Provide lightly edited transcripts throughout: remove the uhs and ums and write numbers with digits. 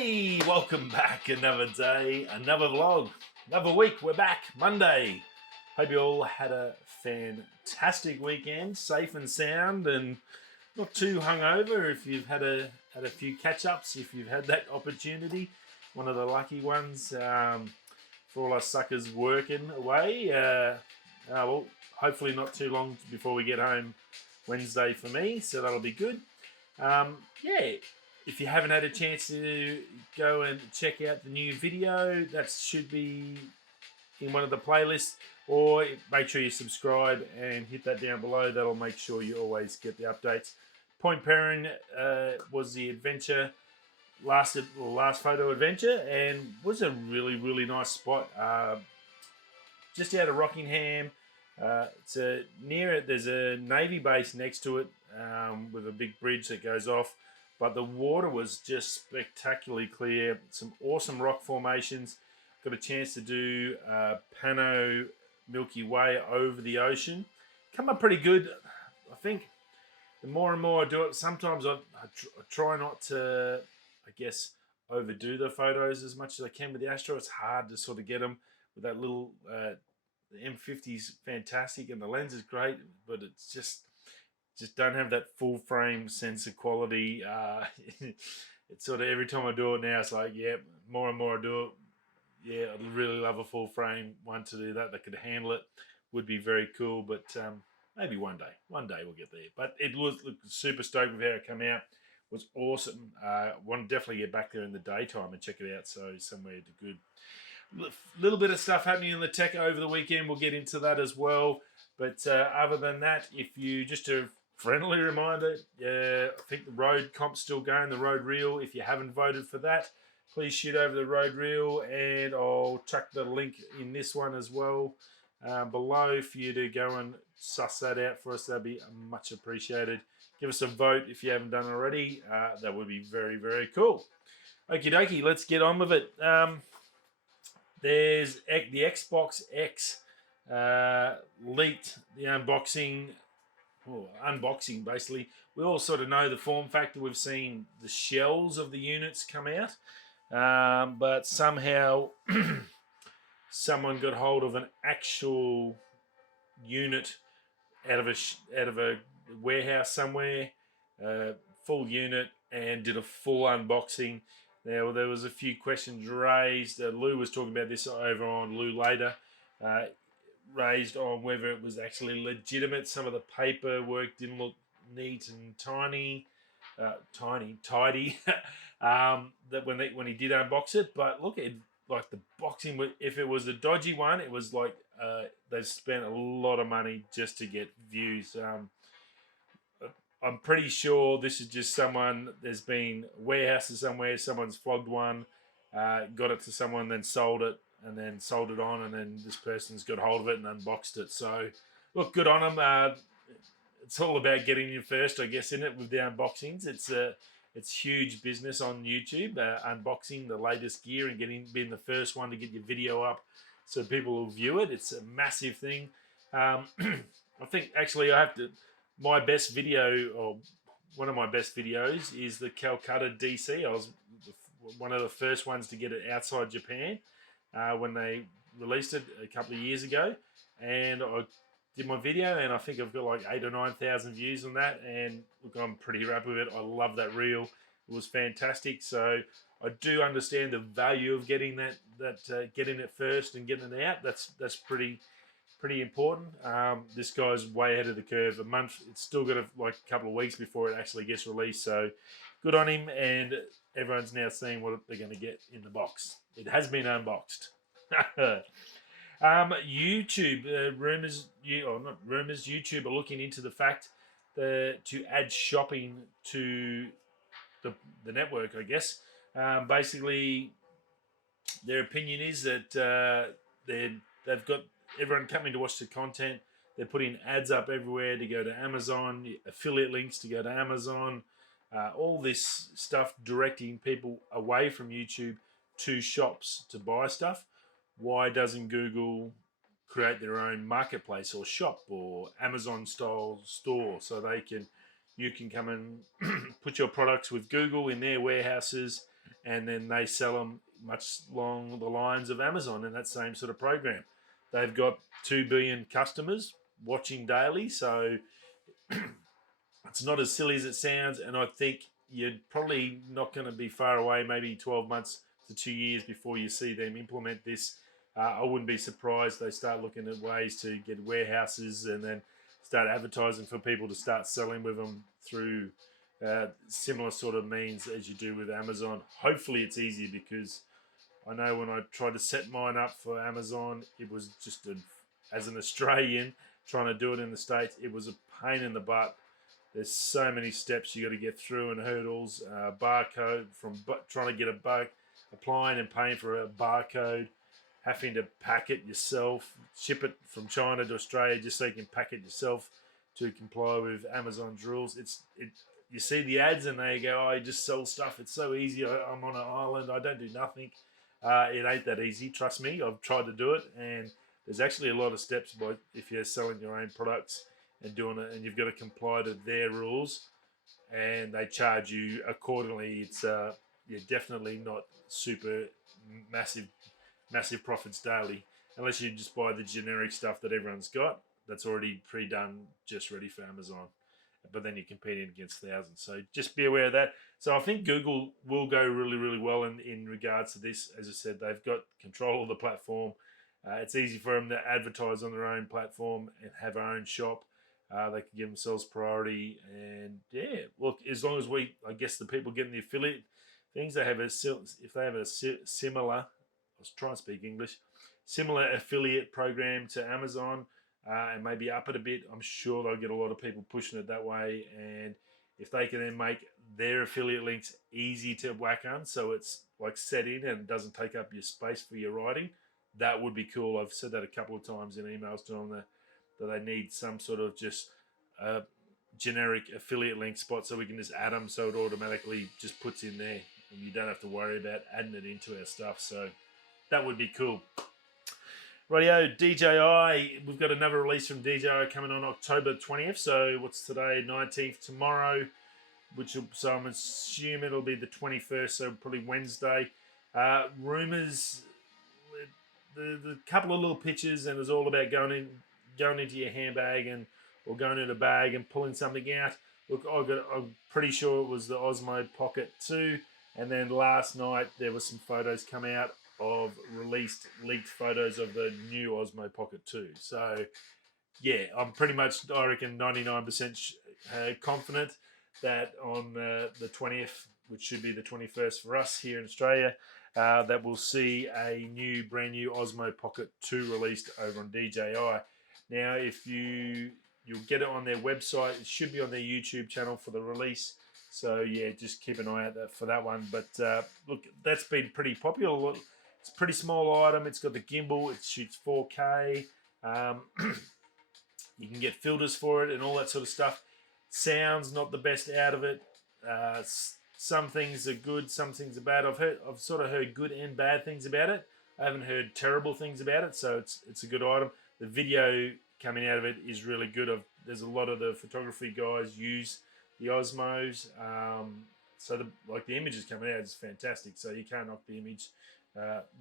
Hey, welcome back. Another day, another vlog, another week. We're back Monday. Hope you all had a fantastic weekend, safe and sound, and not too hungover. If you've had a few catch-ups, if you've had that opportunity, one of the lucky ones. For all us suckers working away, well, hopefully not too long before we get home Wednesday for me, so that'll be good. Yeah. If you haven't had a chance to go and check out the new video, that should be in one of the playlists, or make sure you subscribe and hit that down below. That'll make sure you always get the updates. Point Peron was the adventure, last photo adventure, and was a really nice spot. Just out of Rockingham. It's near it. There's a Navy base next to it with a big bridge that goes off. But the water was just spectacularly clear. Some awesome rock formations. Got a chance to do Pano Milky Way over the ocean. Come up pretty good. I think the more and more I do it, sometimes I try not to, I guess, overdo the photos as much as I can with the Astro. It's hard to sort of get them with that little, the M50's fantastic and the lens is great, but it's just don't have that full frame sense of quality. It's sort of every time I do it now, it's like, yeah, more and more I do it. Yeah, I'd really love a full frame one to do that could handle it. Would be very cool, but maybe one day we'll get there. But it was super stoked with how it came out. It was awesome. Want to definitely get back there in the daytime and check it out. So somewhere to good. Little bit of stuff happening in the tech over the weekend. We'll get into that as well. But other than that, if you just a friendly reminder, I think the road comp's still going, the road reel. If you haven't voted for that, please shoot over the road reel, and I'll chuck the link in this one as well below for you to go and suss that out for us. That'd be much appreciated. Give us a vote if you haven't done it already. That would be very cool. Okie dokie, let's get on with it. There's the Xbox X leaked the unboxing basically. We all sort of know the form factor. We've seen the shells of the units come out, but somehow someone got hold of an actual unit out of a warehouse somewhere, full unit, and did a full unboxing. Now there was a few questions raised. Lou was talking about this over on Lou later. Raised on whether it was actually legitimate. Some of the paperwork didn't look neat and tidy. That when he did unbox it, but look at like the boxing. If it was a dodgy one, it was like they've spent a lot of money just to get views. I'm pretty sure this is just someone. There's been warehouses somewhere. Someone's flogged one, got it to someone, then sold it. And then sold it on, and then this person's got hold of it and unboxed it. So, look, good on them. It's all about getting you first, I guess, in it with the unboxings. It's huge business on YouTube, unboxing the latest gear and being the first one to get your video up so people will view it. It's a massive thing. I think actually my best video, or one of my best videos, is the Calcutta DC. I was one of the first ones to get it outside Japan. When they released it a couple of years ago, and I did my video, and I think I've got like 8,000 or 9,000 views on that, and look, I'm pretty happy with it. I love that reel. It was fantastic. So I do understand the value of getting that getting it first and getting it out. That's pretty important. This guy's way ahead of the curve. A month, it's still got a couple of weeks before it actually gets released. So good on him, and everyone's now seeing what they're going to get in the box. It has been unboxed. YouTube YouTube are looking into the fact that to add shopping to the network, I guess. Basically, their opinion is that they've got everyone coming to watch the content. They're putting ads up everywhere to go to Amazon, affiliate links to go to Amazon, all this stuff directing people away from YouTube to shops to buy stuff. Why doesn't Google create their own marketplace or shop or Amazon style store so you can come and put your products with Google in their warehouses and then they sell them much along the lines of Amazon in that same sort of program. They've got 2 billion customers watching daily, so it's not as silly as it sounds, and I think you're probably not going to be far away, maybe 12 months to 2 years before you see them implement this. I wouldn't be surprised they start looking at ways to get warehouses and then start advertising for people to start selling with them through similar sort of means as you do with Amazon. Hopefully it's easy, because I know when I tried to set mine up for Amazon, it was just, as an Australian trying to do it in the States, it was a pain in the butt. There's so many steps you got to get through and hurdles. Barcode, from trying to get applying and paying for a barcode, having to pack it yourself, ship it from China to Australia just so you can pack it yourself to comply with Amazon's rules. You see the ads and they go, "Oh, you just sell stuff. It's so easy. I'm on an island. I don't do nothing." It ain't that easy. Trust me. I've tried to do it, and there's actually a lot of steps if you're selling your own products and doing it, and you've got to comply to their rules, and they charge you accordingly. It's you're definitely not super massive profits daily, unless you just buy the generic stuff that everyone's got that's already pre-done, just ready for Amazon. But then you're competing against thousands. So just be aware of that. So I think Google will go really, really well in regards to this. As I said, they've got control of the platform. It's easy for them to advertise on their own platform and have their own shop. They can give themselves priority. And yeah, look, as long as I guess the people getting the affiliate things, if they have a similar, I was trying to speak English, similar affiliate program to Amazon, and maybe up it a bit, I'm sure they'll get a lot of people pushing it that way. And if they can then make their affiliate links easy to whack on, so it's like set in and doesn't take up your space for your writing, that would be cool. I've said that a couple of times in emails to them, that they need some sort of just generic affiliate link spot so we can just add them so it automatically just puts in there and you don't have to worry about adding it into our stuff. So that would be cool. Rightio, DJI. We've got another release from DJI coming on October 20th. So what's today? 19th. Tomorrow, so I'm assuming it'll be the 21st, so probably Wednesday. Rumours, the couple of little pictures, and it's all about going into your handbag or going in a bag and pulling something out. Look, I'm pretty sure it was the Osmo Pocket 2. And then last night there were some photos come out of leaked photos of the new Osmo Pocket 2. So, yeah, I'm pretty much, I reckon, 99% confident that on the 20th, which should be the 21st for us here in Australia, that we'll see a brand new Osmo Pocket 2 released over on DJI. Now, if you'll get it on their website, it should be on their YouTube channel for the release. So, yeah, just keep an eye out for that one. But, look, that's been pretty popular. It's a pretty small item. It's got the gimbal. It shoots 4K. You can get filters for it and all that sort of stuff. Sound's not the best out of it. Some things are good, some things are bad. I've sort of heard good and bad things about it. I haven't heard terrible things about it, so it's a good item. The video coming out of it is really good. There's a lot of the photography guys use the Osmos, so the images coming out is fantastic. So you can't knock the image.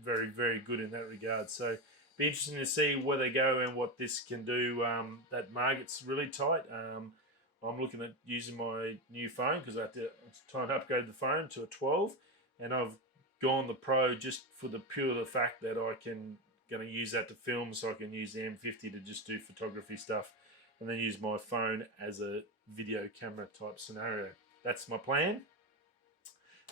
Very, very good in that regard. So be interesting to see where they go and what this can do. That market's really tight. I'm looking at using my new phone because I have to try to upgrade the phone to a 12, and I've gone the Pro just for the fact that going to use that to film, so I can use the M50 to just do photography stuff, and then use my phone as a video camera type scenario. That's my plan.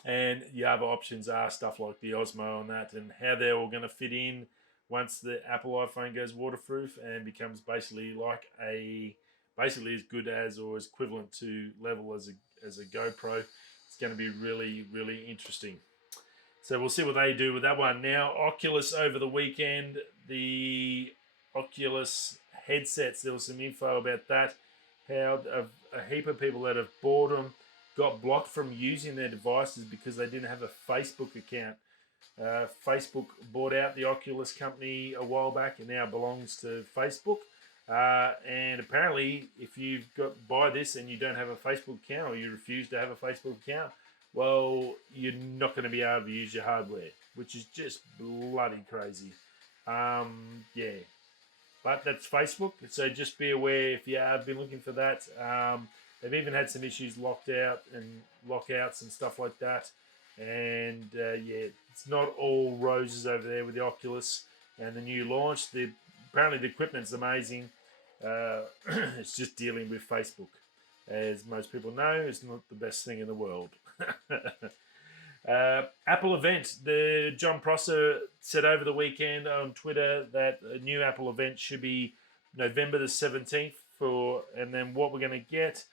And the other options are stuff like the Osmo and that, and how they're all going to fit in once the Apple iPhone goes waterproof and becomes basically as good as or as equivalent to level as a GoPro. It's going to be really, really interesting. So we'll see what they do with that one. Now, Oculus over the weekend, the Oculus headsets, there was some info about that. How a heap of people that have bought them got blocked from using their devices because they didn't have a Facebook account. Facebook bought out the Oculus company a while back and now belongs to Facebook. And apparently, if you've buy this and you don't have a Facebook account or you refuse to have a Facebook account, well, you're not going to be able to use your hardware, which is just bloody crazy. Yeah, but that's Facebook. So just be aware if you have been looking for that. They've even had some issues locked out and lockouts and stuff like that. And yeah, it's not all roses over there with the Oculus and the new launch. Apparently the equipment's amazing. It's just dealing with Facebook. As most people know, it's not the best thing in the world. Apple event. The Jon Prosser said over the weekend on Twitter that a new Apple event should be November the 17th and then what we're going to get.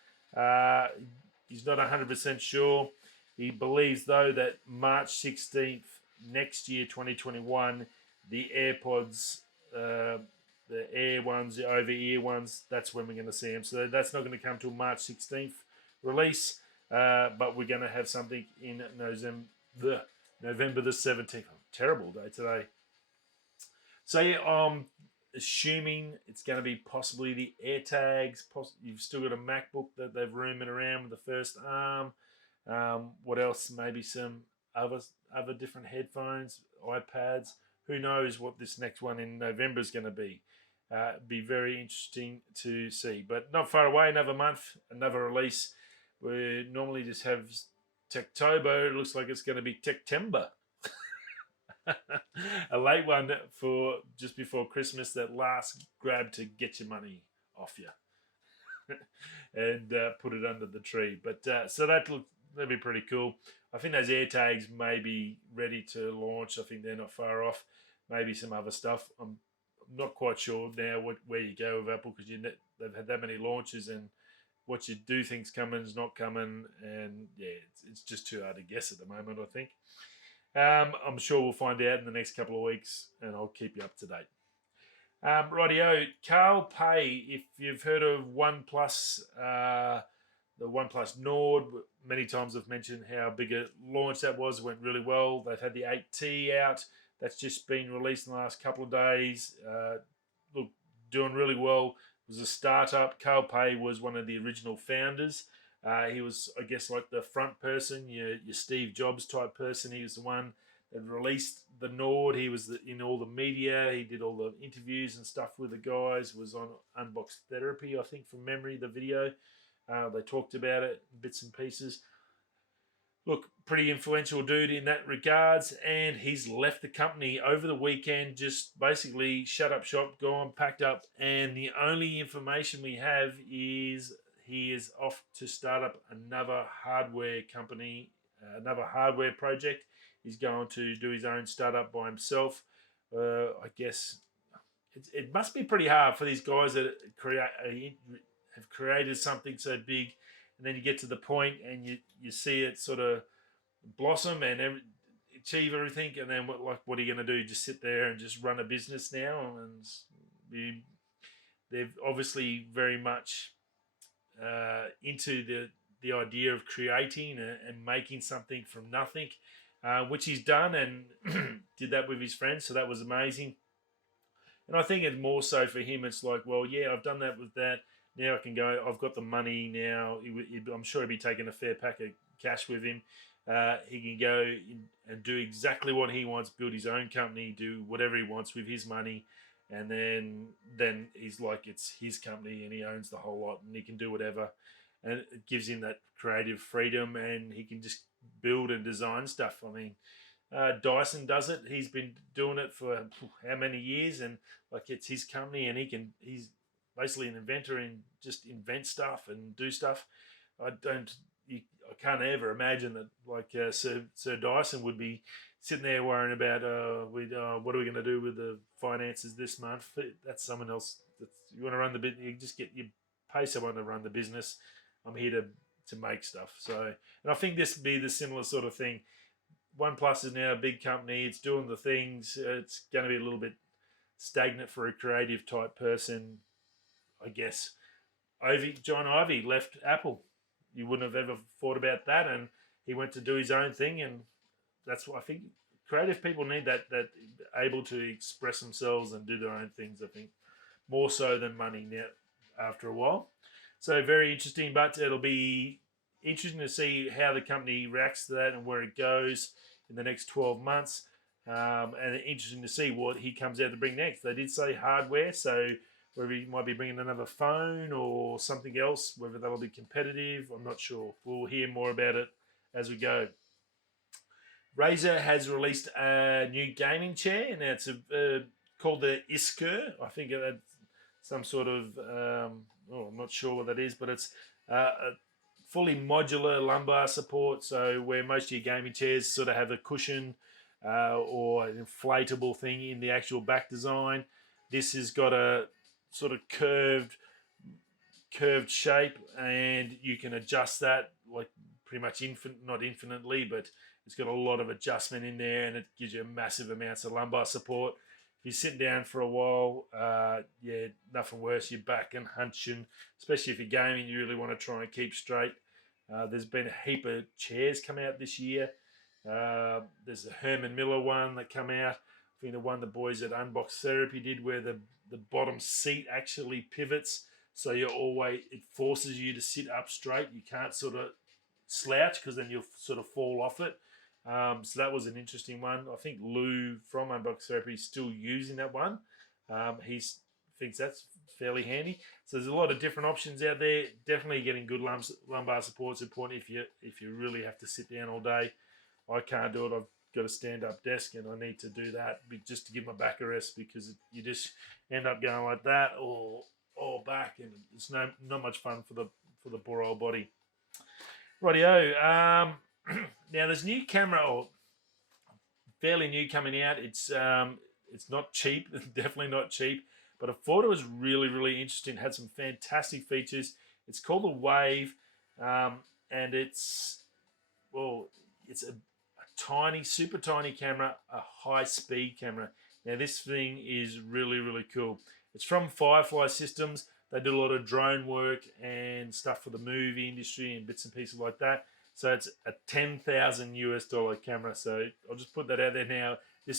He's not 100% sure. He believes though that March 16th next year, 2021, the AirPods, the Air ones, the over-ear ones, that's when we're going to see them. So that's not going to come till March 16th release. But we're going to have something in November the 17th. Terrible day today. So yeah, I'm assuming it's going to be possibly the AirTags. You've still got a MacBook that they've rumoured around with the first arm. What else? Maybe some other different headphones, iPads. Who knows what this next one in November is going to be. Be very interesting to see. But not far away, another month, another release. We normally just have Techtober. It looks like it's going to be Techtember. A late one for just before Christmas, that last grab to get your money off you and put it under the tree. But so that'll be pretty cool. I think those AirTags may be ready to launch. I think they're not far off. Maybe some other stuff. I'm not quite sure now where you go with Apple because they've had that many launches and what you do think's coming is not coming, and yeah, it's just too hard to guess at the moment, I think. I'm sure we'll find out in the next couple of weeks, and I'll keep you up to date. Rightio, Carl Pay, if you've heard of OnePlus, the OnePlus Nord, many times I've mentioned how big a launch that was. It went really well. They've had the 8T out. That's just been released in the last couple of days. Look, doing really well. It was a startup. Carl Pay was one of the original founders. He was, I guess, like the front person, your Steve Jobs type person. He was the one that released the Nord. He was in all the media. He did all the interviews and stuff with the guys. Was on Unbox Therapy, I think, from memory, the video. They talked about it, bits and pieces. Look, pretty influential dude in that regards, and he's left the company over the weekend, just basically shut up shop, gone, packed up, and the only information we have is he is off to start up another hardware company, another hardware project. He's going to do his own startup by himself. I guess it must be pretty hard for these guys that have created something so big, and then you get to the point and you see it sort of blossom and achieve everything, and then what are you going to do? Just sit there and just run a business now? And they're obviously very much into the idea of creating and making something from nothing, which he's done and did that with his friends. So that was amazing. And I think it's more so for him. It's like, well, yeah, I've done that with that. Now I can go. I've got the money now. I'm sure he'll be taking a fair pack of cash with him. He can go and do exactly what he wants, build his own company, do whatever he wants with his money, and then he's like, it's his company and he owns the whole lot and he can do whatever, and it gives him that creative freedom and he can just build and design stuff. I mean, Dyson does it. He's been doing it for how many years, and like it's his company and he's basically an inventor and just invent stuff and do stuff. I can't ever imagine that like Sir Dyson would be sitting there worrying about what are we going to do with the finances this month. That's someone else. You want to run the business, you pay someone to run the business. I'm here to make stuff. So, and I think this would be the similar sort of thing. OnePlus is now a big company. It's doing the things. It's going to be a little bit stagnant for a creative type person, I guess. John Ivey left Apple. You wouldn't have ever thought about that, and he went to do his own thing, and that's what I think creative people need, that able to express themselves and do their own things, I think, more so than money now after a while. So very interesting, but it'll be interesting to see how the company reacts to that and where it goes in the next 12 months. And interesting to see what he comes out to bring next. They did say hardware, so whether he might be bringing another phone or something else, whether that'll be competitive, I'm not sure. We'll hear more about it as we go. Razer has released a new gaming chair, and it's called the Isker. I think that's some sort of, I'm not sure what that is, but it's a fully modular lumbar support. So where most of your gaming chairs sort of have a cushion or an inflatable thing in the actual back design, this has got a sort of curved shape, and you can adjust that like pretty much not infinitely, but it's got a lot of adjustment in there, and it gives you massive amounts of lumbar support. If you're sitting down for a while, nothing worse. Your back and hunching, especially if you're gaming, you really want to try and keep straight. There's been a heap of chairs come out this year. There's a Herman Miller one that come out. I think the one the boys at Unbox Therapy did, where the bottom seat actually pivots, so it forces you to sit up straight. You can't sort of slouch because then you'll sort of fall off it. So that was an interesting one. I think Lou from Unbox Therapy is still using that one. He thinks that's fairly handy. So there's a lot of different options out there. Definitely getting good lumbar support is important if you really have to sit down all day. I can't do it. I've got a stand-up desk, and I need to do that just to give my back a rest, because you just end up going like that or back, and it's not much fun for the poor old body. Rightio. Now there's new camera, or fairly new, coming out. It's not cheap, definitely not cheap, but I thought it was really, really interesting. It had some fantastic features. It's called the Wave, and it's a tiny, super tiny camera, a high-speed camera. Now this thing is really, really cool. It's from Firefly Systems. They do a lot of drone work and stuff for the movie industry and bits and pieces like that. So it's a $10,000 camera. So I'll just put that out there now. I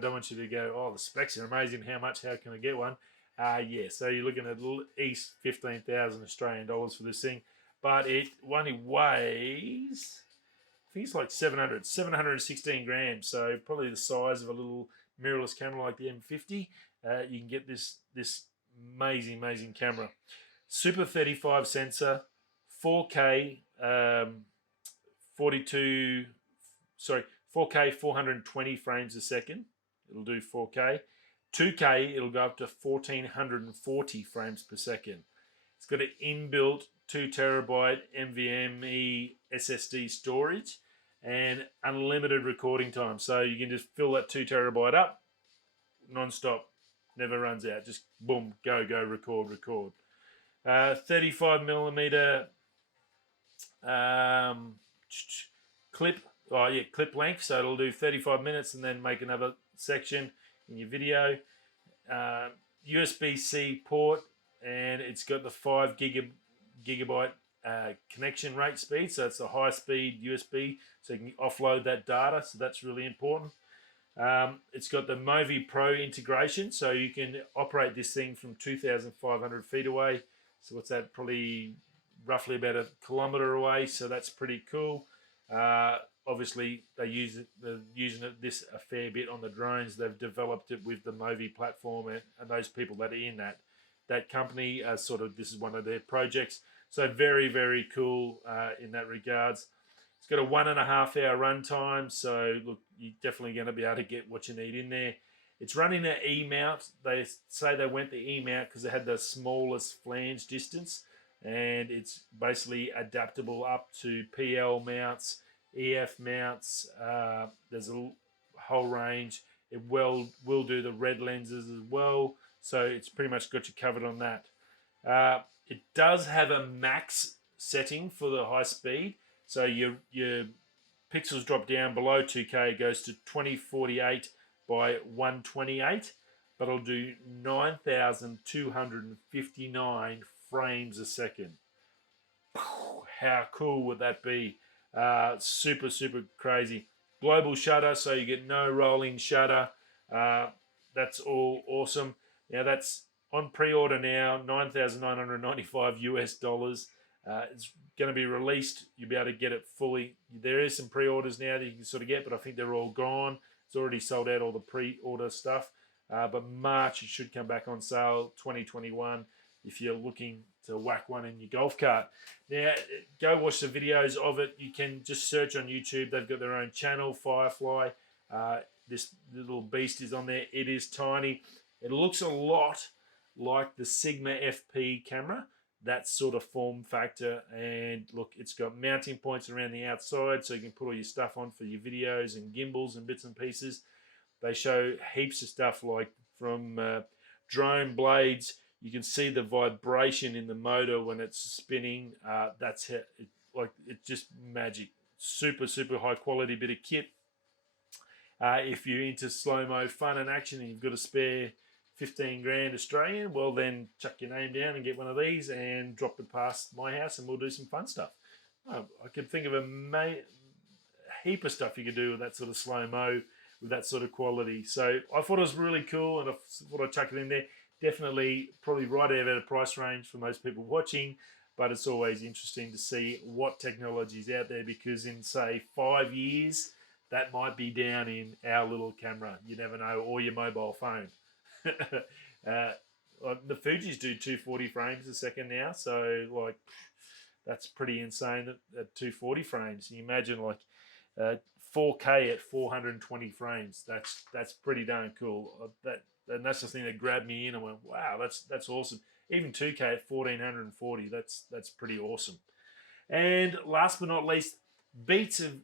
don't want you to go, oh, the specs are amazing. How can I get one? So you're looking at least 15,000 Australian dollars for this thing. But it only weighs, I think it's like 716 grams. So probably the size of a little mirrorless camera like the M50. You can get this amazing camera. Super 35 sensor, 4K, 4K 420 frames a second. It'll do 4K. 2K, it'll go up to 1440 frames per second. It's got an inbuilt 2 terabyte NVMe SSD storage and unlimited recording time. So you can just fill that 2 terabyte up non-stop. Never runs out. Just boom, go, record. 35 millimeter clip length, so it'll do 35 minutes and then make another section in your video. USB-C port, and it's got the 5 gigabyte connection rate speed, so it's a high speed USB, so you can offload that data, so that's really important. It's got the Movi Pro integration, so you can operate this thing from 2,500 feet away. So what's that? Probably roughly about a kilometre away. So that's pretty cool. Obviously, they're using this a fair bit on the drones. They've developed it with the Movi platform, and those people that are in that company are this is one of their projects. So very, very cool in that regards. It's got a 1.5 hour runtime, so look, you're definitely going to be able to get what you need in there. It's running an E-mount. They say they went the E-mount because it had the smallest flange distance, and it's basically adaptable up to PL mounts, EF mounts. There's a whole range. It will do the red lenses as well, so it's pretty much got you covered on that. It does have a max setting for the high speed. So your pixels drop down below 2K, it goes to 2048 by 128, but it'll do 9,259 frames a second. How cool would that be? Super, super crazy. Global shutter, so you get no rolling shutter. That's all awesome. Now that's on pre-order now, $9,995 US. It's going to be released. You'll be able to get it fully. There is some pre-orders now that you can sort of get, but I think they're all gone. It's already sold out, all the pre-order stuff. But March, it should come back on sale, 2021, if you're looking to whack one in your golf cart. Now, go watch the videos of it. You can just search on YouTube. They've got their own channel, Firefly. This little beast is on there. It is tiny. It looks a lot like the Sigma FP camera, that sort of form factor. And look, it's got mounting points around the outside, so you can put all your stuff on for your videos and gimbals and bits and pieces. They show heaps of stuff, like from drone blades. You can see the vibration in the motor when it's spinning. That's it's just magic. Super, super high quality bit of kit. If you're into slow-mo fun and action and you've got a spare 15 grand Australian, well then chuck your name down and get one of these and drop it past my house and we'll do some fun stuff. I could think of a heap of stuff you could do with that sort of slow-mo, with that sort of quality. So I thought it was really cool, and I thought I'd chuck it in there. Definitely probably right out of the price range for most people watching, but it's always interesting to see what technology is out there, because in, say, 5 years, that might be down in our little camera. You never know, or your mobile phone. The Fujis do 240 frames a second now, so like that's pretty insane at 240 frames. You imagine like 4K at 420 frames. That's pretty darn cool. And that's the thing that grabbed me in. I went, wow, that's awesome. Even 2K at 1440, that's pretty awesome. And last but not least, Beats have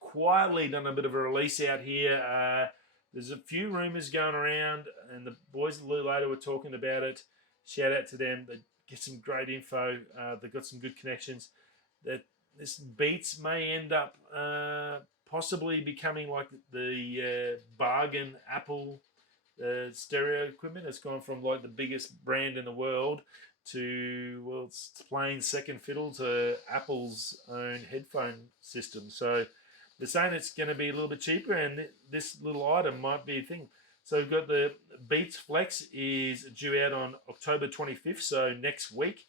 quietly done a bit of a release out here. There's a few rumours going around, and the boys at Lulato were talking about it. Shout out to them. They get some great info. They've got some good connections. That this Beats may end up possibly becoming like the bargain Apple stereo equipment. It's gone from like the biggest brand in the world to, well, it's playing second fiddle to Apple's own headphone system. So they're saying it's going to be a little bit cheaper, and this little item might be a thing. So we've got the Beats Flex is due out on October 25th, so next week.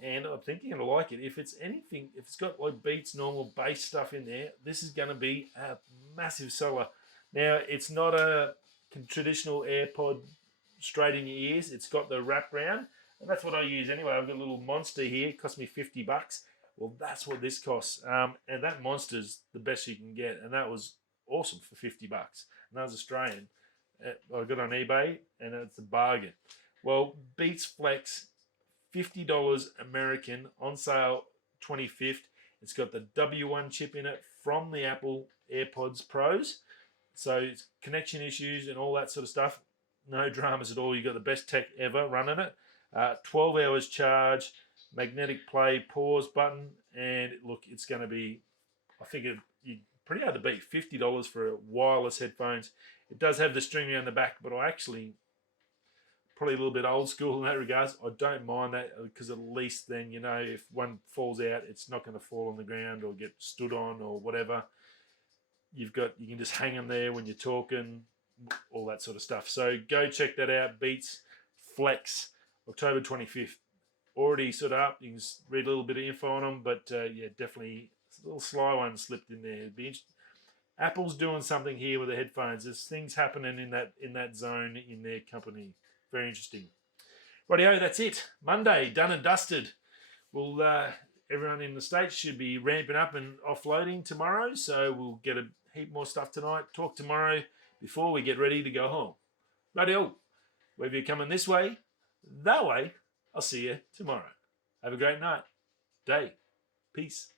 And I'm thinking I like it. If it's anything, if it's got like Beats normal bass stuff in there, this is going to be a massive seller. Now, it's not a traditional AirPod straight in your ears. It's got the wrap round, and that's what I use anyway. I've got a little monster here. It cost me $50. Well, that's what this costs. And that monster's the best you can get, and that was awesome for $50. And that was Australian. I got on eBay, and it's a bargain. Well, Beats Flex, $50 American, on sale 25th. It's got the W1 chip in it from the Apple AirPods Pros. So it's connection issues and all that sort of stuff. No dramas at all. You've got the best tech ever running it. 12 hours charge, magnetic play, pause button, and look, it's going to be, I think you're pretty hard to beat. $50 for wireless headphones. It does have the string around the back, but I actually, probably a little bit old school in that regards. I don't mind that, because at least then, you know, if one falls out, it's not going to fall on the ground or get stood on or whatever. You can just hang them there when you're talking, all that sort of stuff. So go check that out. Beats Flex, October 25th. Already sort of up. You can read a little bit of info on them, but yeah, definitely a little sly one slipped in there. Apple's doing something here with the headphones. There's things happening in that zone in their company. Very interesting. Rightio, that's it. Monday, done and dusted. Well, everyone in the States should be ramping up and offloading tomorrow, so we'll get a heap more stuff tonight. Talk tomorrow before we get ready to go home. Rightio, whether you're coming this way, that way, I'll see you tomorrow. Have a great night, day. Peace.